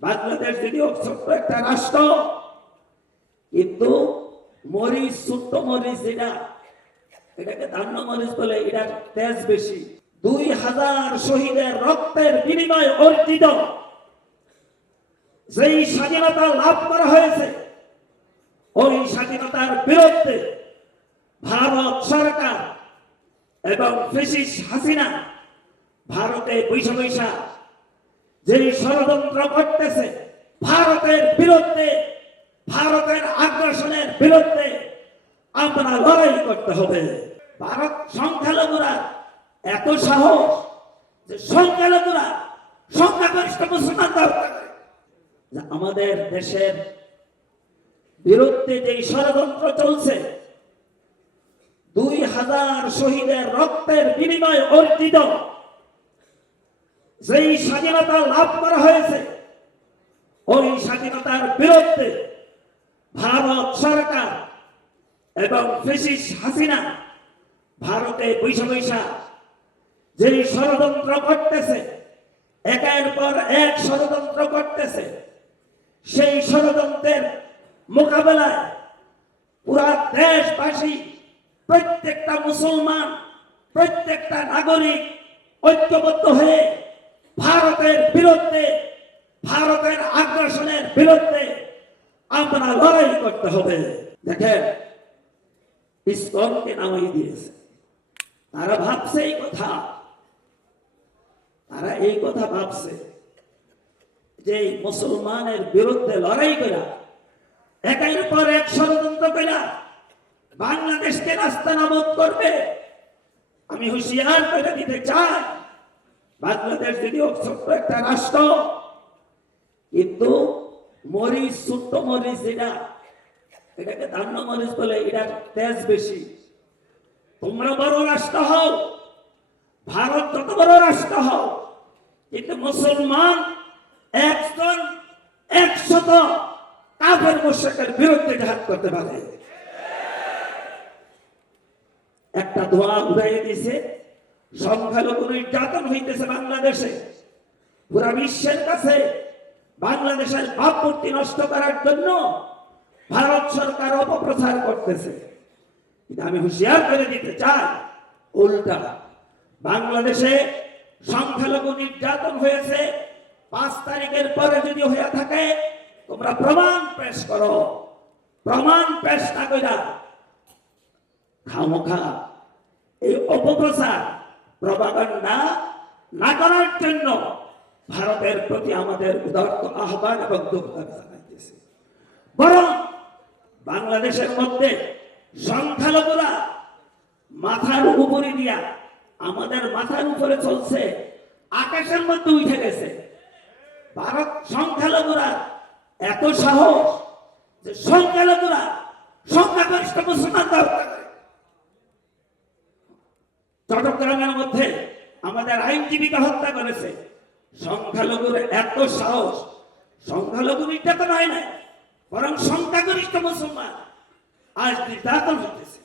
বাংলাদেশ যদিও ছোট্ট একটা রাষ্ট্র, কিন্তু মরিচ ছোট্ট মরিচ যেটা এটাকে ধান্য মরিচ বলে এটা তেজ বেশি। দুই হাজার শহীদের রক্তের বিনিময়ে অর্জিত যেই স্বাধীনতা লাভ করা হয়েছে, ওই স্বাধীনতার বিরুদ্ধে ভারত সরকার এবং ফেসিস হাসিনা ভারতে বৈশা বৈশা যেই ষড়যন্ত্র করতেছে, ভারতের বিরুদ্ধে, ভারতের আগ্রাসনের বিরুদ্ধে আমরা লড়াই করতে হবে। ভারত সংখ্যালঘুরা এত সাহস যে সংখ্যালঘুরা সংখ্যাগরিষ্ঠ যে আমাদের দেশের বিরুদ্ধে যেই ষড়যন্ত্র চলছে, দুই হাজার শহীদের রক্তের বিনিময়ে অর্জিত যেই স্বাধীনতা লাভ করা হয়েছে, ওই স্বাধীনতার বিরুদ্ধে ভারত সরকার এবং ফেসিস হাসিনা ভারতে বৈশা বৈশা যেই ষড়যন্ত্র করতেছে, একের পর এক ষড়যন্ত্র করতেছে, সেই ষড়যন্ত্রের মোকাবেলায় পুরা দেশবাসী, প্রত্যেকটা মুসলমান, প্রত্যেকটা নাগরিক ঐক্যবদ্ধ হয়ে ভারতের বিরুদ্ধে, ভারতের আগ্রাসনের বিরুদ্ধে আমরা লড়াই করতে হবে। দেখেন, ইসকনকে নামাই দিয়েছে। তারা ভাবছে এই কথা। তারা এই কথা ভাবছে যে মুসলমানের বিরুদ্ধে লড়াই করা, একের পর এক ষড়যন্ত্র করা, বাংলাদেশকে রাস্তা নামত করবে, আমি হুঁশিয়ার করে দিতে চাই। বাংলাদেশ যদিও ছোট্ট একটা রাষ্ট্র, কিন্তু মরিচ ছোট্ট মরিচ যেটা এটাকে ধান্য মরিচ বলে এটা তেজ বেশি। তোমরা বড় রাষ্ট্র হও, ভারত যত বড় রাষ্ট্র হও, কিন্তু মুসলমান একজন একশত কাফের মোশেকের বিরুদ্ধে জাহাজ করতে পারে। একটা ধোঁয়া উড়াই দিছে সংখ্যালঘু নির্যাতন হইতেছে বাংলাদেশে। পুরা বিশ্বের কাছে বাংলাদেশের ভাবমূর্তি নষ্ট করার জন্য ভারত সরকার অপপ্রচার করতেছে। কিন্তু আমি হুঁশিয়ার করে দিতে চাই, উল্টা। বাংলাদেশে সংখ্যালঘু নির্যাতন হয়েছে, পাঁচ তারিখের পরে যদি হয়ে থাকে, তোমরা প্রমাণ পেশ করো। প্রমাণ পেশ না কইরা খামোখা। এই অপপ্রচার প্রবাগান্ডা না করার জন্য ভারতের প্রতি আমাদের উদার্ত, আহ্বান এবং দুঃখ জানাইতেছি বরং বাংলাদেশের মধ্যে সংখ্যালঘুরা মাথার উপরে দিয়া আমাদের মাথার উপরে চলছে, আকাশের মধ্যে উঠে গেছে। ভারত সংখ্যালঘুরা এত সাহস যে সংখ্যালঘুরা সংখ্যাগরিষ্ঠ মুসলমানদের হত্যা করে চট্টগ্রামের মধ্যে আমাদের আইনজীবীকে হত্যা করেছে। সংখ্যালঘুর এত সাহস সংখ্যালঘু নির্যাতন হয় না বরং সংখ্যাগরিষ্ঠ মুসলমান আজ নির্যাতন হচ্ছে